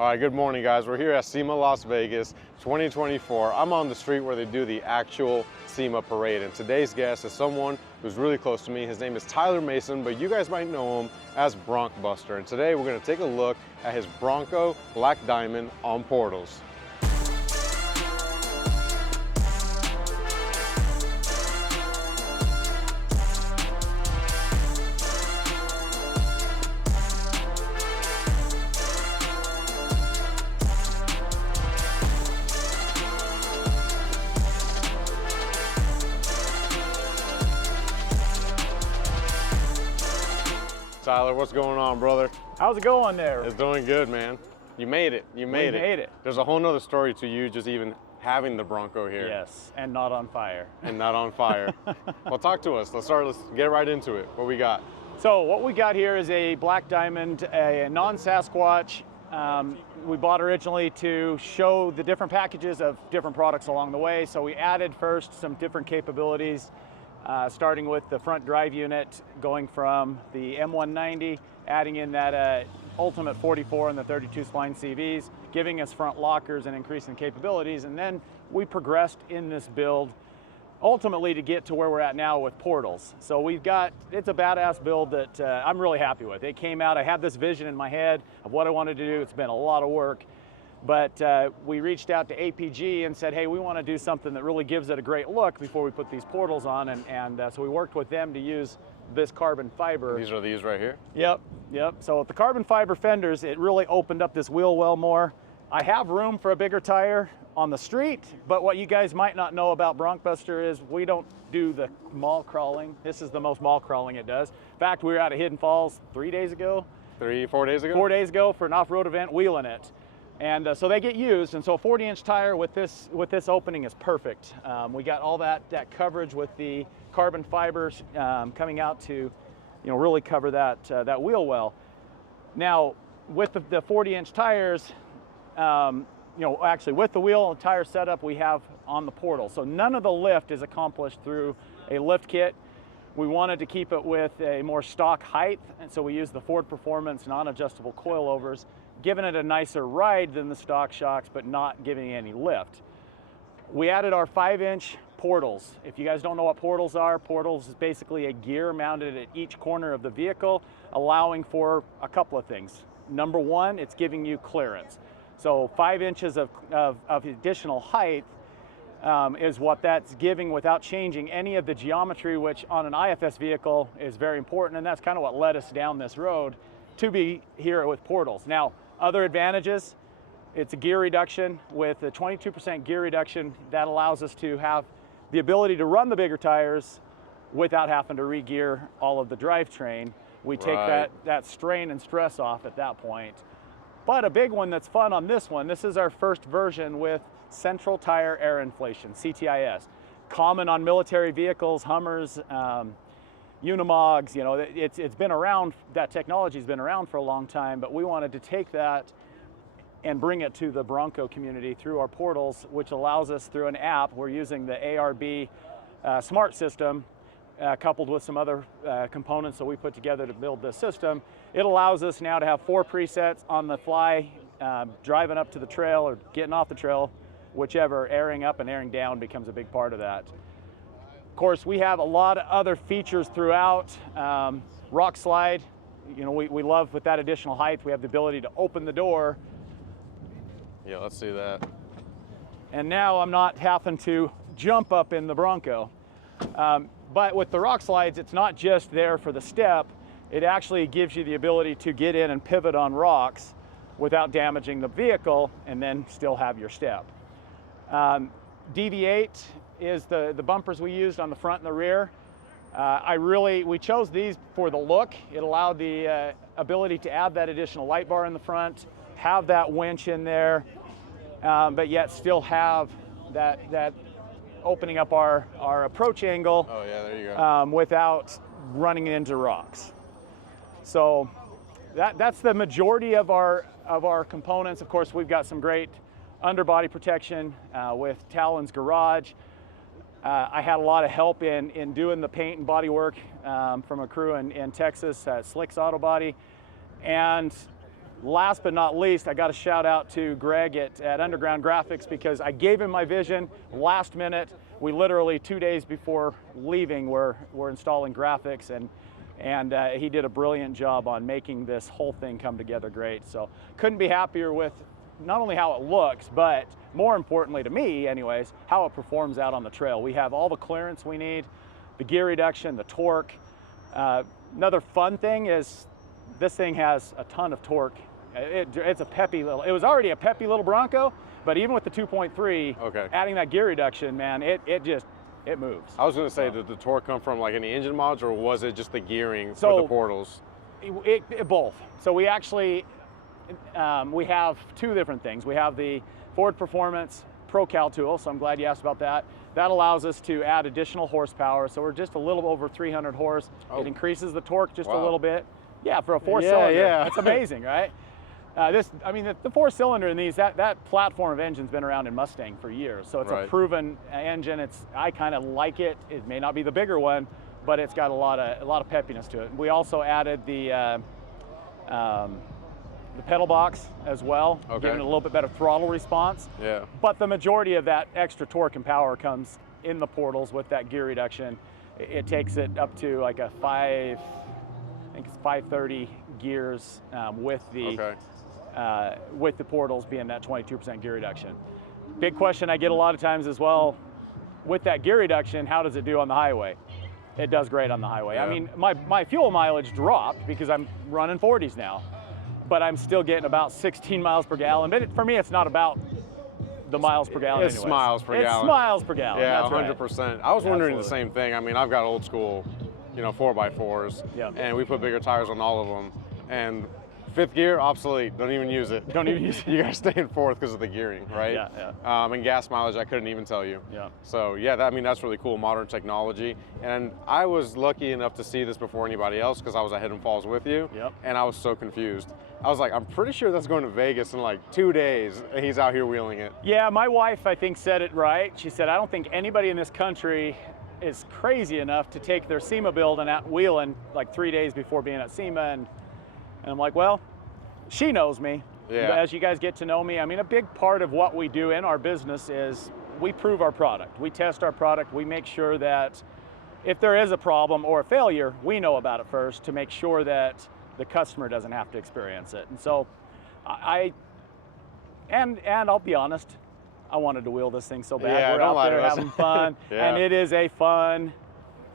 All right, good morning, guys. We're here at SEMA Las Vegas 2024. I'm on the street where they do the actual SEMA parade, and today's guest is someone who's really close to me. His name is Tyler Mason, but you guys might know him as BroncBuster. And today we're going to take a look at his Bronco Black Diamond on portals. Tyler, what's going on, brother? How's it going there? It's doing good, man. You made it. You made it. There's a whole nother story to you just even having the Bronco here. Yes, and not on fire. And not on fire. Well, talk to us. Let's get right into it. What we got? So what we got here is a Black Diamond, a non-Sasquatch. We bought originally to show the different packages of different products along the way. So we added first some different capabilities. Starting with the front drive unit, going from the M190, adding in that Ultimate 44 and the 32 spline CVs, giving us front lockers and increasing capabilities. And then we progressed in this build ultimately to get to where we're at now with portals. So it's a badass build that I'm really happy with. It came out, I had this vision in my head of what I wanted to do. It's been a lot of work. But we reached out to APG and said, hey, we want to do something that really gives it a great look before we put these portals on. And so we worked with them to use this carbon fiber. These are these right here? Yep. So with the carbon fiber fenders, it really opened up this wheel well more. I have room for a bigger tire on the street, but what you guys might not know about BroncBuster is we don't do the mall crawling. This is the most mall crawling it does. In fact, we were out of Hidden Falls 4 days ago? 4 days ago? 4 days ago for an off-road event, wheeling it. And so they get used, and so a 40-inch tire with this opening is perfect. We got all that coverage with the carbon fibers coming out to, really cover that wheel well. Now, with the 40-inch tires, actually with the wheel and tire setup we have on the portal, so none of the lift is accomplished through a lift kit. We wanted to keep it with a more stock height, and so we used the Ford Performance non-adjustable coilovers, giving it a nicer ride than the stock shocks, but not giving any lift. We added our 5-inch portals. If you guys don't know what portals is basically a gear mounted at each corner of the vehicle, allowing for a couple of things. Number one, it's giving you clearance. So 5 inches of additional height is what that's giving without changing any of the geometry, which on an IFS vehicle is very important, and that's kind of what led us down this road to be here with portals. Now, other advantages, it's a gear reduction with a 22% gear reduction that allows us to have the ability to run the bigger tires without having to re-gear all of the drivetrain. We take that strain and stress off at that point. But a big one that's fun on this one, this is our first version with central tire air inflation, CTIS. Common on military vehicles, Hummers, Unimogs, it's been around, that technology's been around for a long time, but we wanted to take that and bring it to the Bronco community through our portals, which allows us through an app. We're using the ARB smart system coupled with some other components that we put together to build this system. It allows us now to have 4 presets on the fly, driving up to the trail or getting off the trail, whichever. Airing up and airing down becomes a big part of that. Of course, we have a lot of other features throughout. Rock slide, we love with that additional height, we have the ability to open the door. Yeah, let's see that. And now I'm not having to jump up in the Bronco. But with the rock slides, it's not just there for the step, it actually gives you the ability to get in and pivot on rocks without damaging the vehicle and then still have your step. DV8 is the bumpers we used on the front and the rear. We chose these for the look. It allowed the ability to add that additional light bar in the front, have that winch in there, but yet still have that opening up our approach angle. Oh yeah, there you go. Without running into rocks. So that's the majority of our components. Of course, we've got some great underbody protection with Talon's Garage. I had a lot of help in doing the paint and body work from a crew in Texas at Slick's Auto Body. And last but not least, I got to shout out to Greg at Underground Graphics, because I gave him my vision last minute. We literally 2 days before leaving, we're installing graphics, and he did a brilliant job on making this whole thing come together great. So couldn't be happier with not only how it looks, but more importantly to me anyways, how it performs out on the trail. We have all the clearance we need, the gear reduction, the torque. Another fun thing is this thing has a ton of torque. It's a peppy little, it was already a peppy little Bronco, but even with the 2.3, adding that gear reduction, man, it moves. I was going to say, did the torque come from like any engine mods, or was it just the gearing for the portals? Both. So we actually, we have two different things. We have the Ford Performance ProCal tool, so I'm glad you asked about that. That allows us to add additional horsepower, so we're just a little over 300 horse. It increases the torque just a little bit. Yeah, for a four-cylinder, that's amazing, right? The four-cylinder in these, that platform of engine's been around in Mustang for years, so it's a proven engine. I kind of like it. It may not be the bigger one, but it's got a lot of peppiness to it. We also added the pedal box as well, giving it a little bit better throttle response. Yeah. But the majority of that extra torque and power comes in the portals with that gear reduction. It takes it up to like a 530 gears with the portals being that 22% gear reduction. Big question I get a lot of times as well, with that gear reduction, how does it do on the highway? It does great on the highway. I mean, my fuel mileage dropped because I'm running 40s now, but I'm still getting about 16 miles per gallon. But for me, it's not about the miles per gallon. It's miles per gallon. It's miles per gallon. Yeah, that's 100%. Right. I was wondering the same thing. I mean, I've got old school, 4x4s, and we put bigger tires on all of them. And fifth gear, obsolete. Don't even use it. Don't even use it. You gotta stay in fourth because of the gearing, right? Yeah. And gas mileage, I couldn't even tell you. Yeah. So yeah, that's really cool, modern technology. And I was lucky enough to see this before anybody else because I was at Hidden Falls with you. Yep. And I was so confused. I was like, I'm pretty sure that's going to Vegas in like 2 days, and he's out here wheeling it. Yeah, my wife, I think, said it right. She said, I don't think anybody in this country is crazy enough to take their SEMA build and out wheeling like 3 days before being at SEMA. And I'm like, well, she knows me. Yeah. As you guys get to know me, I mean, a big part of what we do in our business is we prove our product. We test our product. We make sure that if there is a problem or a failure, we know about it first to make sure that the customer doesn't have to experience it. And so and I'll be honest, I wanted to wheel this thing so bad. Yeah, we're don't out there lie to us. having fun, Yeah. and it is a fun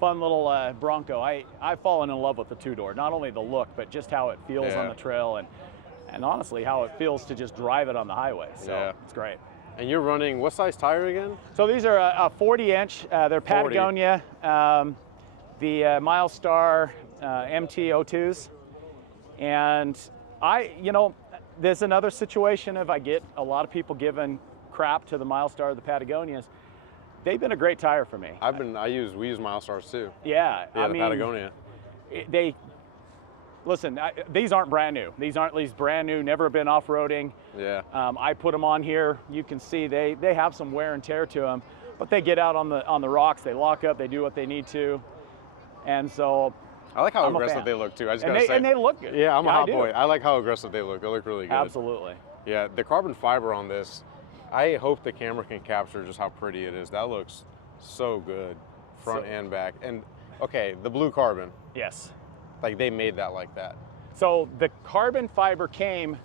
little Bronco. I've fallen in love with the two-door. Not only the look, but just how it feels on the trail, and honestly, how it feels to just drive it on the highway. So it's great. And you're running what size tire again? So these are a 40-inch. They're Patagonia, the Milestar MT-02s. And there's another situation of I get a lot of people giving crap to the Milestar, the Patagonias. They've been a great tire for me. We use Milestars too. Yeah, I mean, Patagonia. Listen, these aren't brand new. These aren't these brand new, never been off-roading. Yeah. I put them on here. You can see they have some wear and tear to them, but they get out on the rocks. They lock up. They do what they need to, and so. I like how aggressive they look too. I just gotta say. And they look good. Yeah, I'm a hot boy. I like how aggressive they look. They look really good. Absolutely. Yeah, the carbon fiber on this, I hope the camera can capture just how pretty it is. That looks so good, front and back. And okay, the blue carbon. Yes. Like they made that like that. So the carbon fiber came.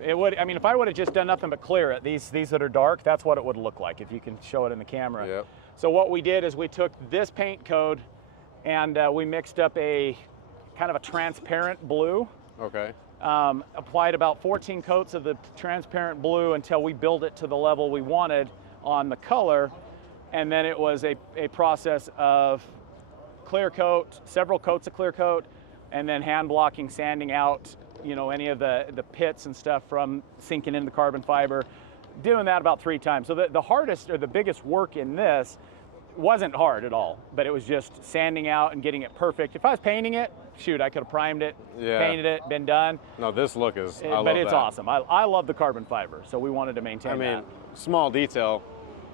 If I would have just done nothing but clear it, these that are dark, that's what it would look like if you can show it in the camera. Yep. So what we did is we took this paint code and we mixed up a kind of a transparent blue. Okay. Applied about 14 coats of the transparent blue until we built it to the level we wanted on the color. And then it was a process of clear coat, several coats of clear coat, and then hand blocking, sanding out, any of the pits and stuff from sinking into the carbon fiber. Doing that about 3 times. So the hardest or the biggest work in this wasn't hard at all, but it was just sanding out and getting it perfect. If I was painting it, shoot, I could have primed it, painted it, been done. No, this look is, I love but it's that. awesome. I love the carbon fiber, so we wanted to maintain that. Small detail,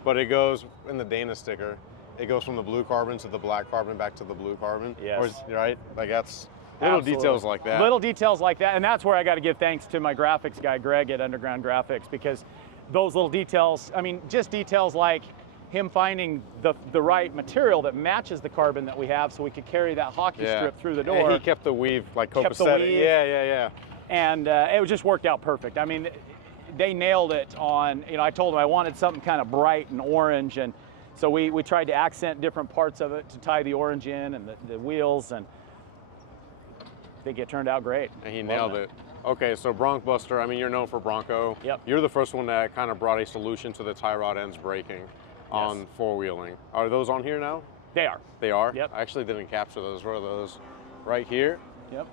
but it goes in the Dana sticker. It goes from the blue carbon to the black carbon back to the blue carbon. Yes. Right? Like that's Little Absolutely. details like that. Little details like that, and that's where I got to give thanks to my graphics guy, Greg at Underground Graphics, because those little details, I mean, just details like him finding the right material that matches the carbon that we have so we could carry that hockey strip through the door. And he kept the weave like Kept the copacetic. weave. Yeah. And it just worked out perfect. I mean, they nailed it on, you know, I told them I wanted something kind of bright and orange, and so we tried to accent different parts of it to tie the orange in and the wheels, and I think it turned out great. And he nailed it. Okay, so BroncBuster, I mean, you're known for Bronco. Yep. You're the first one that kind of brought a solution to the tie rod ends breaking on four-wheeling. Are those on here now? They are. They are? Yep. I actually didn't capture those. Where are those? Right here. Yep.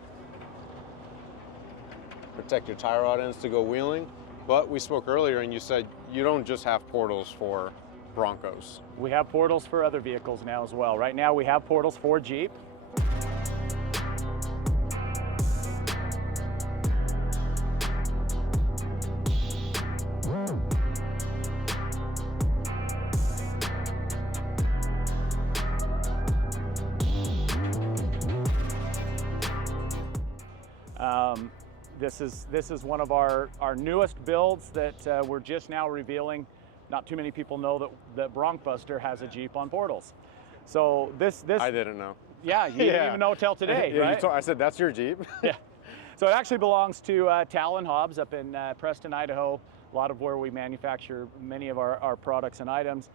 Protect your tie rod ends to go wheeling. But we spoke earlier and you said you don't just have portals for Broncos. We have portals for other vehicles now as well. Right now we have portals for Jeep. This is one of our newest builds that we're just now revealing. Not too many people know that BroncBuster has a Jeep on portals. So this I didn't know. Yeah, you didn't even know till today, Yeah, right? I said, that's your Jeep? Yeah. So it actually belongs to Talon Hobbs up in Preston, Idaho, a lot of where we manufacture many of our products and items.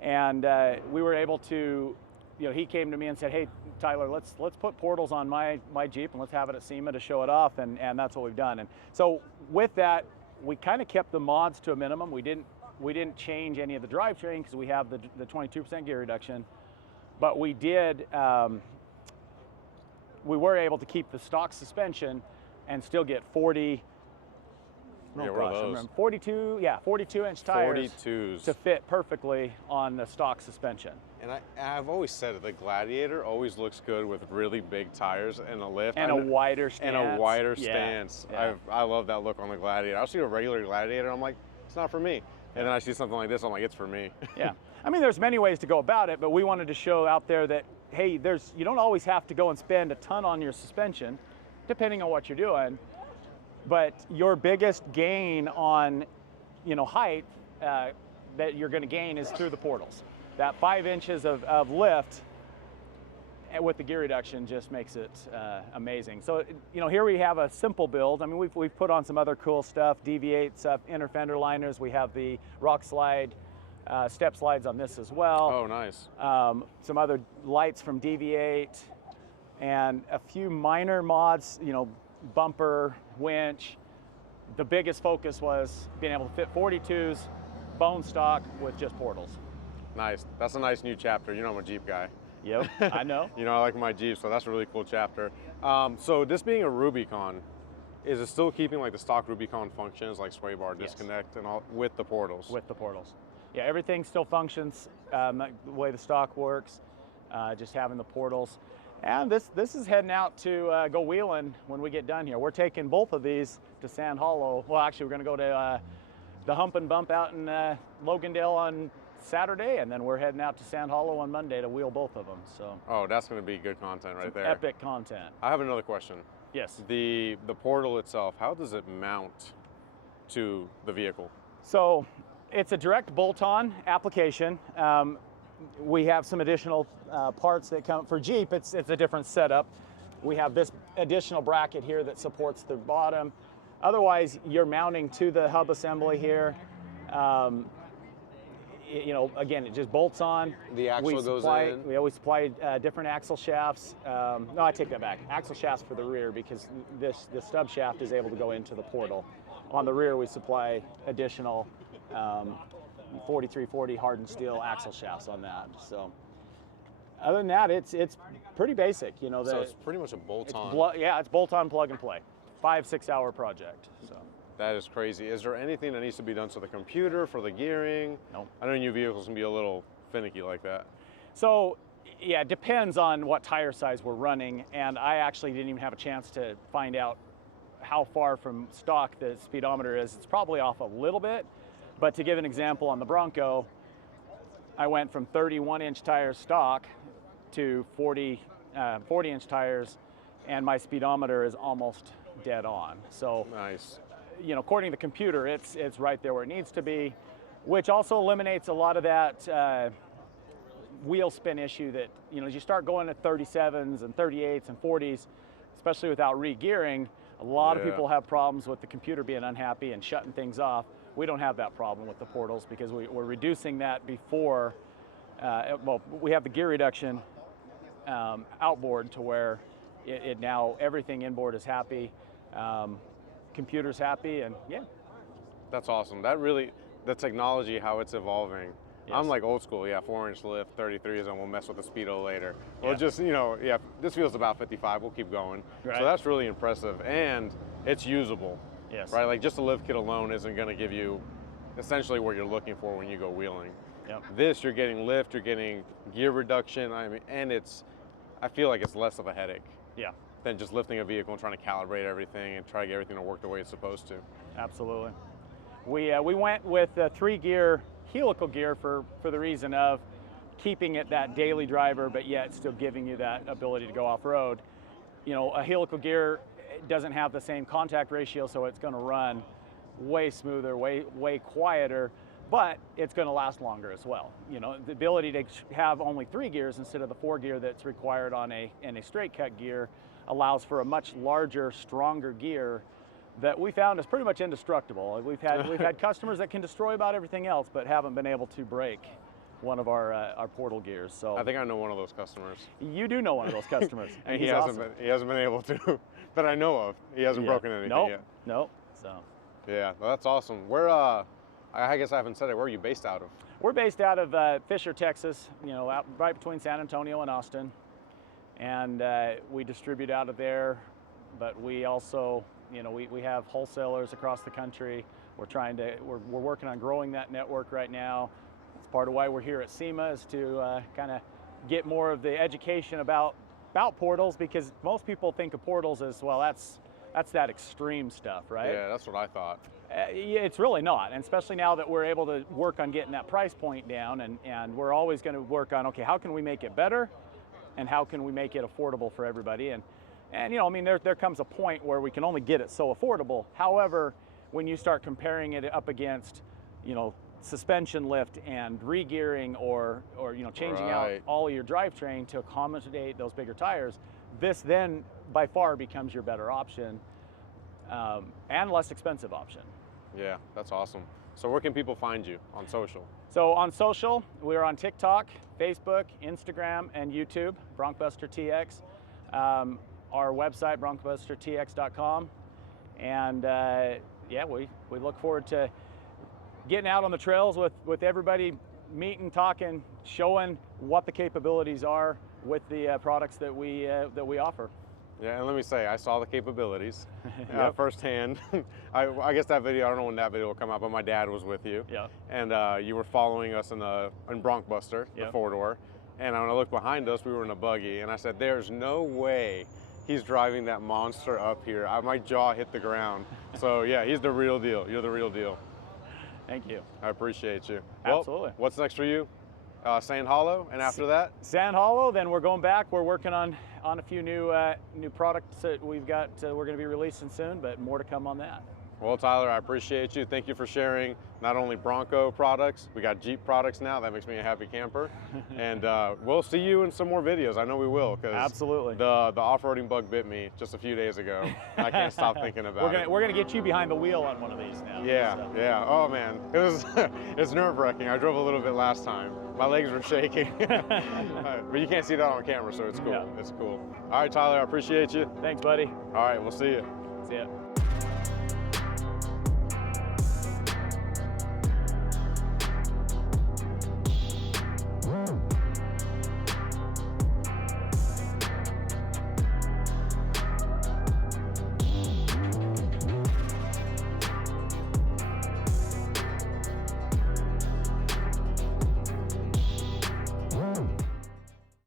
And we were able to, you know, he came to me and said, hey, Tyler, let's put portals on my Jeep and let's have it at SEMA to show it off, and that's what we've done. And so with that, we kind of kept the mods to a minimum. We didn't change any of the drivetrain because we have the 22% gear reduction, but we did, we were able to keep the stock suspension and still get 42 inch tires 42s. to fit perfectly on the stock suspension. And I've always said it, the Gladiator always looks good with really big tires and a lift. And a wider stance. And a wider Yeah, stance. yeah. I love that look on the Gladiator. I'll see a regular Gladiator, I'm like, it's not for me. And then I see something like this, I'm like, it's for me. Yeah. I mean, there's many ways to go about it, but we wanted to show out there that, hey, you don't always have to go and spend a ton on your suspension, depending on what you're doing. But your biggest gain on, you know, height that you're going to gain is through the portals. That 5 inches of lift with the gear reduction just makes it amazing. So, you know, here we have a simple build. I mean, we've put on some other cool stuff, DV8s, inner fender liners. We have the rock slide, step slides on this as well. Oh, nice. Some other lights from DV8 and a few minor mods, you know, bumper, winch. The biggest focus was being able to fit 42s, bone stock with just portals. Nice. That's a nice new chapter. You know I'm a Jeep guy. Yep, I know. You know, I like my Jeep, so that's a really cool chapter. So this being a Rubicon, is it still keeping like the stock Rubicon functions like sway bar, disconnect, and all with the portals? With the portals. Yeah, everything still functions the way the stock works, just having the portals. And this is heading out to go wheeling when we get done here. We're taking both of these to Sand Hollow. Well, actually, we're going to go to the Hump and Bump out in Logandale on Saturday, and then we're heading out to Sand Hollow on Monday to wheel both of them. So. Oh, that's going to be good content right there. Epic content. I have another question. Yes. The portal itself, how does it mount to the vehicle? So it's a direct bolt-on application. We have some additional parts that come for Jeep. It's a different setup. We have this additional bracket here that supports the bottom. Otherwise, you're mounting to the hub assembly here. You know, again, it just bolts on. The axle goes in. We always supply different axle shafts. No, I take that back. Axle shafts for the rear because the stub shaft is able to go into the portal. On the rear, we supply additional 4340 hardened steel axle shafts on that. So, other than that, it's pretty basic. You know, so it's pretty much a bolt-on. Yeah, it's bolt-on, plug and play. 5-6 hour project. So. That is crazy. Is there anything that needs to be done to the computer for the gearing? No. I know new vehicles can be a little finicky like that. So, yeah, it depends on what tire size we're running, and I actually didn't even have a chance to find out how far from stock the speedometer is. It's probably off a little bit, but to give an example, on the Bronco, I went from 31-inch tires stock to 40-inch tires, and my speedometer is almost dead on. So, nice. You know, according to the computer, it's right there where it needs to be, which also eliminates a lot of that wheel spin issue that, you know, as you start going at 37s and 38s and 40s, especially without re-gearing, a lot of people have problems with the computer being unhappy and shutting things off. We don't have that problem with the portals because we're reducing that before, well, we have the gear reduction outboard to where it now, everything inboard is happy, computer's happy, and yeah. That's awesome. That really, the technology, how it's evolving. Yes. I'm like old school, 4-inch lift, 33s, and we'll mess with the speedo later. Or just, you know, this feels about 55, we'll keep going. Right. So that's really impressive, and it's usable. Yes. Right, like just a lift kit alone isn't gonna give you essentially what you're looking for when you go wheeling. Yep. This, you're getting lift, you're getting gear reduction, I mean, and I feel like it's less of a headache. Yeah. Than just lifting a vehicle and trying to calibrate everything and try to get everything to work the way it's supposed to. Absolutely. We went with 3-gear helical gear for the reason of keeping it that daily driver, but yet still giving you that ability to go off-road. You know, a helical gear doesn't have the same contact ratio, so it's going to run way smoother, way quieter, but it's going to last longer as well. You know, the ability to have only 3 gears instead of the 4-gear that's required in a straight cut gear allows for a much larger, stronger gear that we found is pretty much indestructible. We've had customers that can destroy about everything else, but haven't been able to break one of our portal gears. So I think I know one of those customers. You do know one of those customers, and he hasn't been able to, that I know of. He hasn't broken anything yet. Nope. So yeah, well, that's awesome. Where I guess I haven't said it. Where are you based out of? We're based out of Fisher, Texas. You know, out right between San Antonio and Austin, and we distribute out of there. But we also, you know, we have wholesalers across the country. We're working on growing that network right now. It's part of why we're here at SEMA, is to kind of get more of the education about portals, because most people think of portals as, well, that's that extreme stuff, right? Yeah, that's what I thought. It's really not, and especially now that we're able to work on getting that price point down, and we're always going to work on, okay, how can we make it better, and how can we make it affordable for everybody? And you know, I mean, there comes a point where we can only get it so affordable. However, when you start comparing it up against, you know, suspension lift and re-gearing, or you know, changing out all of your drivetrain to accommodate those bigger tires, this then by far becomes your better option, and less expensive option. Yeah, that's awesome. So where can people find you on social? So on social, we're on TikTok, Facebook, Instagram, and YouTube, BroncBuster TX. Our website, BroncBusterTX.com. And yeah, we look forward to getting out on the trails with everybody, meeting, talking, showing what the capabilities are with the products that we offer. Yeah, and let me say, I saw the capabilities firsthand. I guess that video, I don't know when that video will come out, but my dad was with you. Yeah. And you were following us in BroncBuster, the 4-door. And when I looked behind us, we were in a buggy, and I said, there's no way he's driving that monster up here. My jaw hit the ground. So yeah, he's the real deal. You're the real deal. Thank you. I appreciate you. Absolutely. Well, what's next for you? Sand Hollow, and after that? Sand Hollow, then we're going back. We're working on a few new products that we've got, we're going to be releasing soon, but more to come on that. Well, Tyler, I appreciate you. Thank you for sharing not only Bronco products, we got Jeep products now. That makes me a happy camper. And we'll see you in some more videos. I know we will, because absolutely, the off-roading bug bit me just a few days ago. I can't stop thinking about it. We're gonna get you behind the wheel on one of these now. Yeah, so. Yeah. Oh man, it's nerve-wracking. I drove a little bit last time. My legs were shaking. But you can't see that on camera, so it's cool. Yeah. It's cool. All right, Tyler, I appreciate you. Thanks, buddy. All right, we'll see you. See ya.